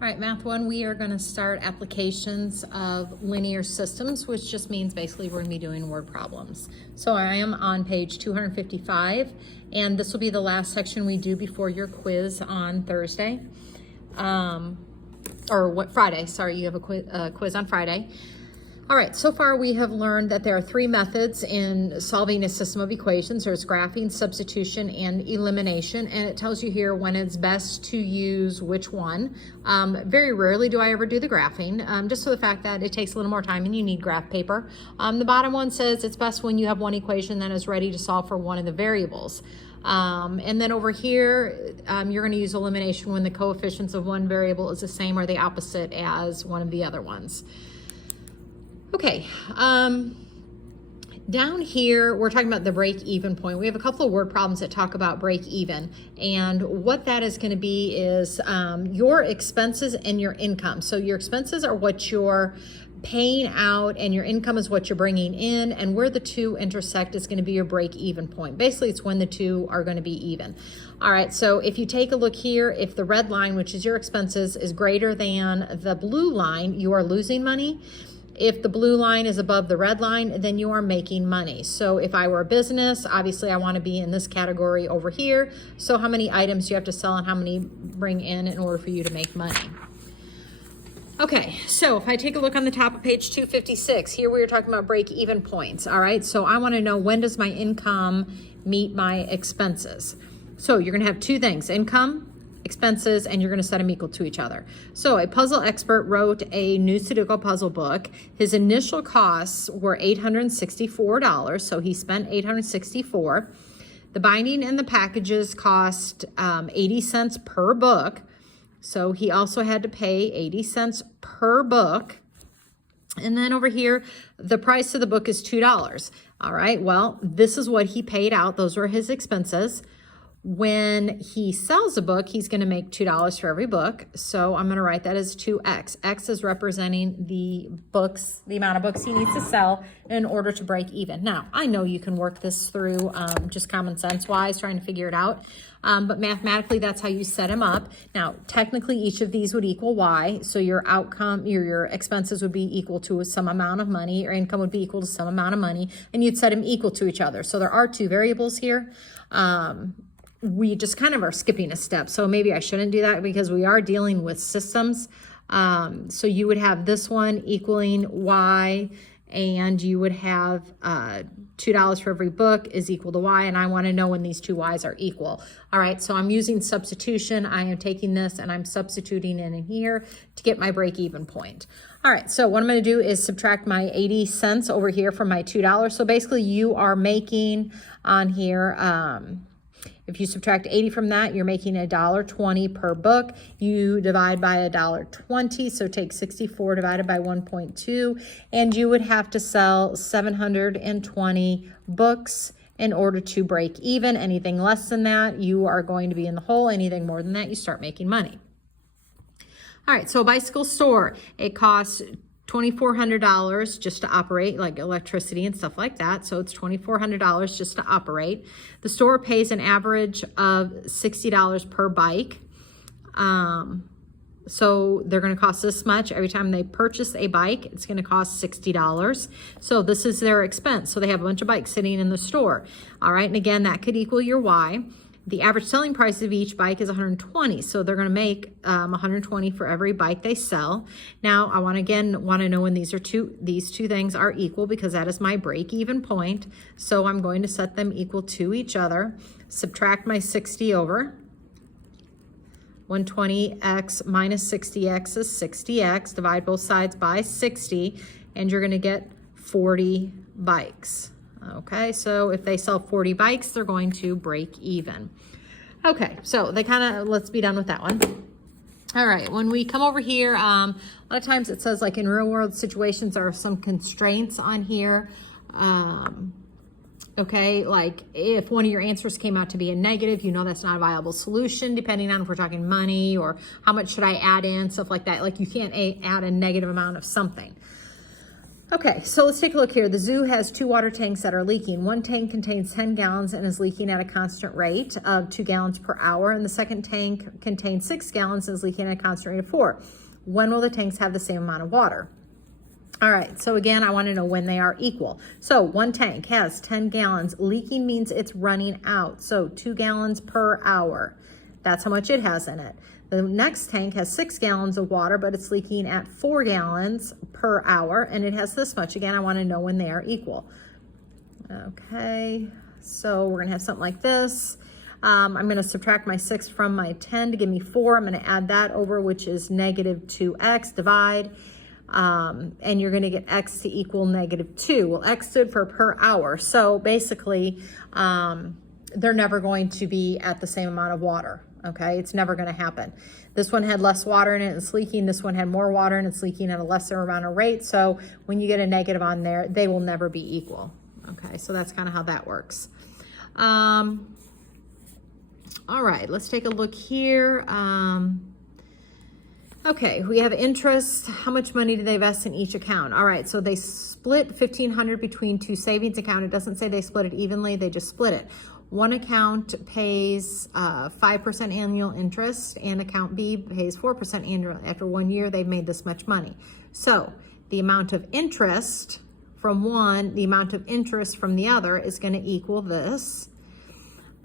All right, Math 1, we are going to start applications of linear systems, which just means basically we're going to be doing word problems. So I am on page 255, and this will be the last section we do before your quiz on Thursday. Friday, sorry, you have a quiz on Friday. All right, so far we have learned that there are three methods in solving a system of equations. There's graphing, substitution, and elimination, and it tells you here when it's best to use which one. Very rarely do I ever do the graphing, just for the fact that it takes a little more time and you need graph paper. The bottom one says it's best when you have one equation that is ready to solve for one of the variables. And then over here, you're going to use elimination when the coefficients of one variable is the same or the opposite as one of the other ones. Okay, down here, we're talking about the break-even point. We have a couple of word problems that talk about break-even, and what that is going to be is your expenses and your income. So your expenses are what you're paying out, and your income is what you're bringing in, and where the two intersect is going to be your break-even point. Basically, it's when the two are going to be even. All right, so if you take a look here, if the red line, which is your expenses, is greater than the blue line, you are losing money. If the blue line is above the red line, then you are making money. So if I were a business, obviously I want to be in this category over here. So how many items you have to sell and how many bring in order for you to make money. Okay, so if I take a look on the top of page 256, here we are talking about break-even points. All right, so I want to know, when does my income meet my expenses? So you're going to have two things: income, expenses, and you're going to set them equal to each other. So a puzzle expert wrote a new Sudoku puzzle book. His initial costs were $864, so he spent $864. The binding and the packages cost 80 cents per book, so he also had to pay 80 cents per book. And then over here, the price of the book is $2. All right, well, this is what he paid out. Those were his expenses. When he sells a book, he's going to make $2 for every book. So I'm going to write that as 2x. X is representing the books, the amount of books he needs to sell in order to break even. Now, I know you can work this through just common sense wise, trying to figure it out. But mathematically, that's how you set them up. Now, technically, each of these would equal y. So your outcome, your expenses would be equal to some amount of money. Your income would be equal to some amount of money. And you'd set them equal to each other. So there are two variables here. We just kind of are skipping a step. So maybe I shouldn't do that because we are dealing with systems. So you would have this one equaling y, and you would have $2 for every book is equal to y, and I want to know when these two y's are equal. All right, so I'm using substitution. I am taking this and I'm substituting in here to get my break-even point. All right, so what I'm going to do is subtract my 80 cents over here from my $2. So basically you are making on here, if you subtract 80 from that, you're making $1.20 per book. You divide by $1.20, so take 64 divided by 1.2, and you would have to sell 720 books in order to break even. Anything less than that, you are going to be in the hole. Anything more than that, you start making money. All right, so a bicycle store, it costs $2,400 just to operate, like electricity and stuff like that. So it's $2,400 just to operate. The store pays an average of $60 per bike. So they're going to cost this much. Every time they purchase a bike, it's going to cost $60. So this is their expense. So they have a bunch of bikes sitting in the store. All right, and again, that could equal your Y. The average selling price of each bike is $120, so they're going to make $120 for every bike they sell. Now, I want to know when these two things are equal, because that is my break-even point. So I'm going to set them equal to each other. Subtract my 60 over. 120x minus 60x is 60x. Divide both sides by 60, and you're going to get 40 bikes. Okay, so if they sell 40 bikes, they're going to break even. Okay, so let's be done with that one. All right, when we come over here, a lot of times it says, like, in real world situations, there are some constraints on here. Okay, like if one of your answers came out to be a negative, you know that's not a viable solution, depending on if we're talking money or how much should I add in, stuff like that. Like, you can't add a negative amount of something. Okay, so let's take a look here. The zoo has 2 water tanks that are leaking. One tank contains 10 gallons and is leaking at a constant rate of 2 gallons per hour. And the second tank contains 6 gallons and is leaking at a constant rate of 4. When will the tanks have the same amount of water? All right, so again, I want to know when they are equal. So one tank has 10 gallons. Leaking means it's running out. So 2 gallons per hour. That's how much it has in it. The next tank has 6 gallons of water, but it's leaking at 4 gallons per hour, and it has this much. Again, I want to know when they are equal. Okay, so we're going to have something like this. I'm going to subtract my 6 from my 10 to give me 4. I'm going to add that over, which is negative 2x, divide, and you're going to get x to equal negative 2. Well, x stood for per hour, so basically they're never going to be at the same amount of water. Okay, it's never going to happen. This one had less water in it and it's leaking. This one had more water and it's leaking at a lesser amount of rate. So when you get a negative on there, they will never be equal. Okay, so that's kind of how that works. All right, let's take a look here. Okay, we have interest. How much money do they invest in each account? All right, so they split $1,500 between 2 savings accounts. It doesn't say they split it evenly, they just split it. One account pays 5% annual interest and account B pays 4% annual. After 1 year, they've made this much money. So the amount of interest from one, the amount of interest from the other is going to equal this.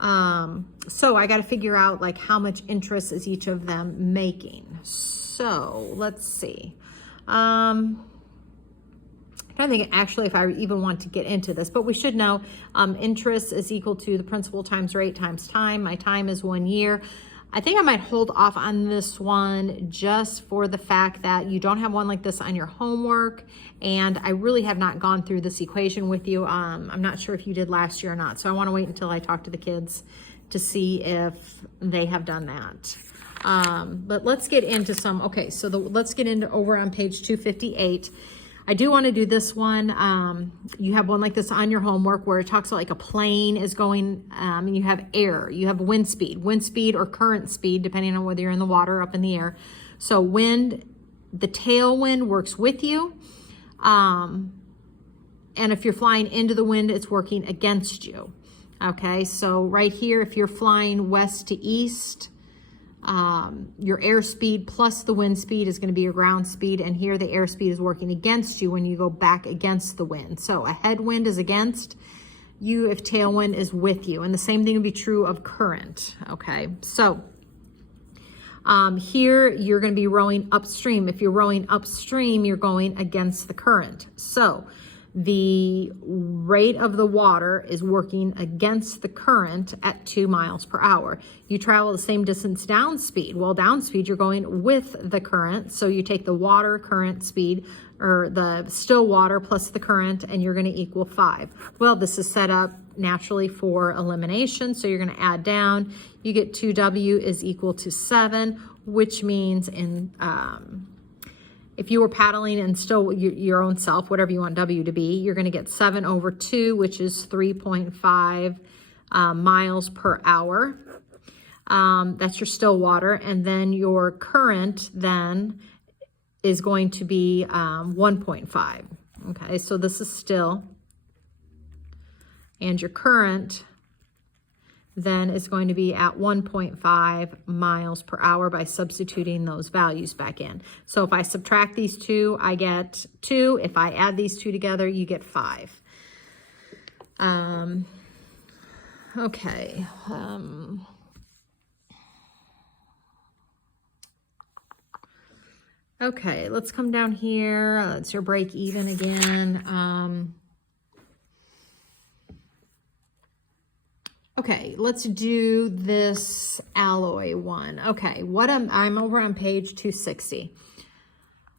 So I got to figure out like how much interest is each of them making. So let's see. I think actually if I even want to get into this, but we should know interest is equal to the principal times rate times time. My time is 1 year. I think I might hold off on this one just for the fact that you don't have one like this on your homework, and I really have not gone through this equation with you. I'm not sure if you did last year or not, so I want to wait until I talk to the kids to see if they have done that. But let's get into some, okay, so let's get into over on page 258. I do want to do this one. You have one like this on your homework where it talks about like a plane is going, and you have air, you have wind speed or current speed, depending on whether you're in the water or up in the air. So wind, the tailwind works with you. And if you're flying into the wind, it's working against you. Okay, so right here, if you're flying west to east, your airspeed plus the wind speed is going to be your ground speed, and here the airspeed is working against you when you go back against the wind. So a headwind is against you if tailwind is with you, and the same thing would be true of current. Okay, so here you're going to be rowing upstream. If you're rowing upstream, you're going against the current. So the rate of the water is working against the current at 2 miles per hour. You travel the same distance down speed. Well, down speed, you're going with the current. So you take the water current speed, or the still water plus the current, and you're going to equal 5. Well, this is set up naturally for elimination. So you're going to add down. You get 2W is equal to 7, which means if you were paddling in still your own self, whatever you want W to be, you're going to get 7 over 2, which is 3.5 miles per hour. That's your still water. And then your current then is going to be 1.5. Okay, so this is still. And your current then is going to be at 1.5 miles per hour by substituting those values back in. So if I subtract these two, I get 2. If I add these two together, you get 5. Okay. Okay, let's come down here. It's your break even again. Okay, let's do this alloy one. Okay, I'm over on page 260.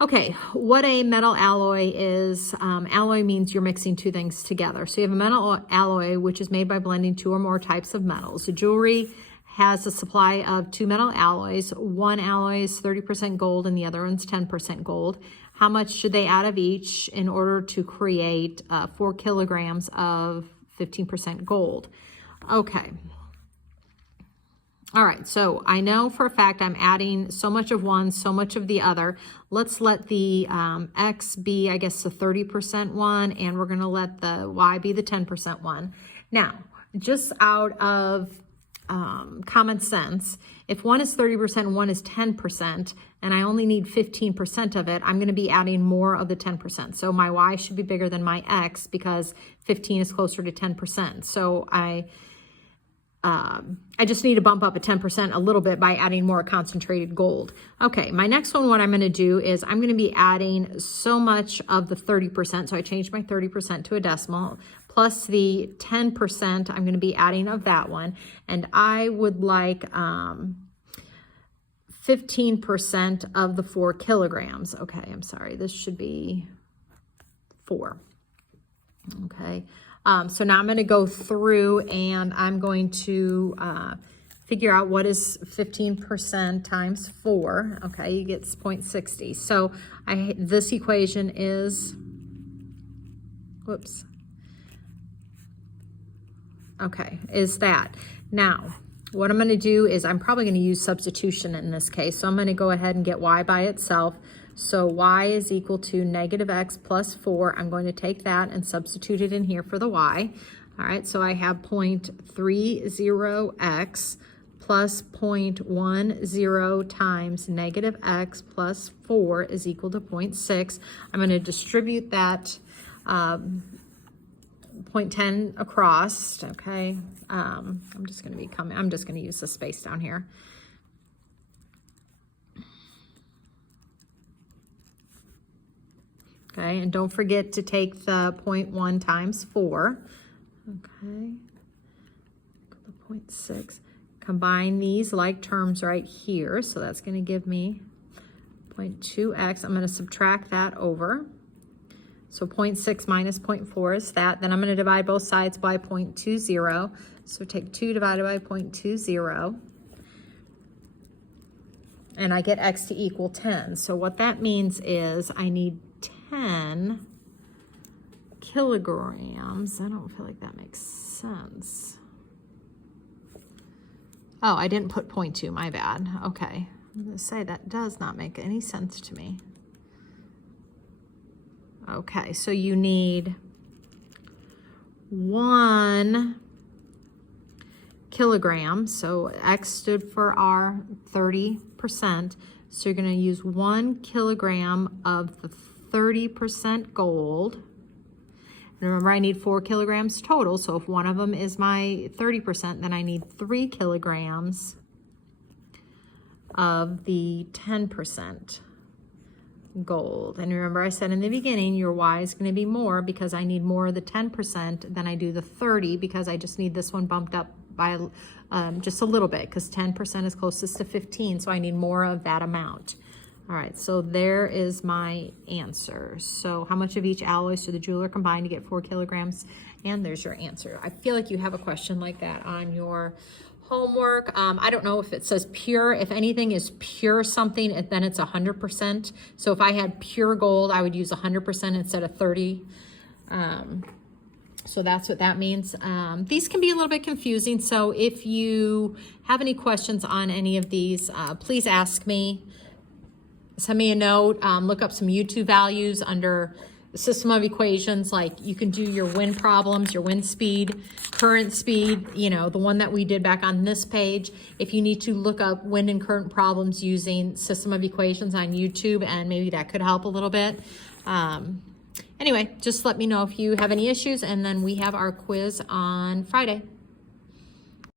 Okay, what a metal alloy is, alloy means you're mixing 2 things together. So you have a metal alloy, which is made by blending 2 or more types of metals. The jewelry has a supply of 2 metal alloys. One alloy is 30% gold and the other one's 10% gold. How much should they add of each in order to create 4 kilograms of 15% gold? Okay. All right, so I know for a fact I'm adding so much of one, so much of the other. Let's let the X be, I guess, the 30% one, and we're gonna let the Y be the 10% one. Now, just out of common sense, if one is 30% and one is 10%, and I only need 15% of it, I'm gonna be adding more of the 10%. So my Y should be bigger than my X because 15 is closer to 10%. So I just need to bump up a 10% a little bit by adding more concentrated gold. Okay, my next one, what I'm gonna do is I'm gonna be adding so much of the 30%, so I changed my 30% to a decimal, plus the 10% I'm gonna be adding of that one, and I would like 15% of the 4 kilograms. Okay, I'm sorry, this should be 4. Okay. So now I'm going to go through and I'm going to figure out what is 15% times 4. Okay, you get 0.60. So this equation is, whoops. Okay, is that. Now, what I'm going to do is I'm probably going to use substitution in this case. So I'm going to go ahead and get Y by itself. So Y is equal to negative X plus 4. I'm going to take that and substitute it in here for the Y. All right, so I have 0.30X plus 0.10 times negative X plus 4 is equal to 0.6. I'm going to distribute that 0.10 across, okay? I'm just going to use the space down here. Okay, and don't forget to take the 0.1 times 4. Okay, 0.6. Combine these like terms right here. So that's going to give me 0.2x. I'm going to subtract that over. So 0.6 minus 0.4 is that. Then I'm going to divide both sides by 0.20. So take 2 divided by 0.20. And I get x to equal 10. So what that means is I need 10 kilograms. I don't feel like that makes sense. Oh, I didn't put 0.2, my bad. Okay, I'm gonna say that does not make any sense to me. Okay, so you need 1 kilogram. So X stood for our 30%. So you're gonna use 1 kilogram of the 30% gold. And remember, I need 4 kilograms total. So if one of them is my 30%, then I need 3 kilograms of the 10% gold. And remember, I said in the beginning, your Y is going to be more because I need more of the 10% than I do the 30 because I just need this one bumped up by just a little bit because 10% is closest to 15. So I need more of that amount. All right, so there is my answer. So how much of each alloy should the jeweler combine to get 4 kilograms? And there's your answer. I feel like you have a question like that on your homework. I don't know if it says pure. If anything is pure something, then it's 100%. So if I had pure gold, I would use 100% instead of 30. So that's what that means. These can be a little bit confusing. So if you have any questions on any of these, please ask me. Send me a note, look up some YouTube values under the system of equations, like you can do your wind problems, your wind speed, current speed, you know, the one that we did back on this page. If you need to look up wind and current problems using system of equations on YouTube, and maybe that could help a little bit. Anyway, just let me know if you have any issues, and then we have our quiz on Friday.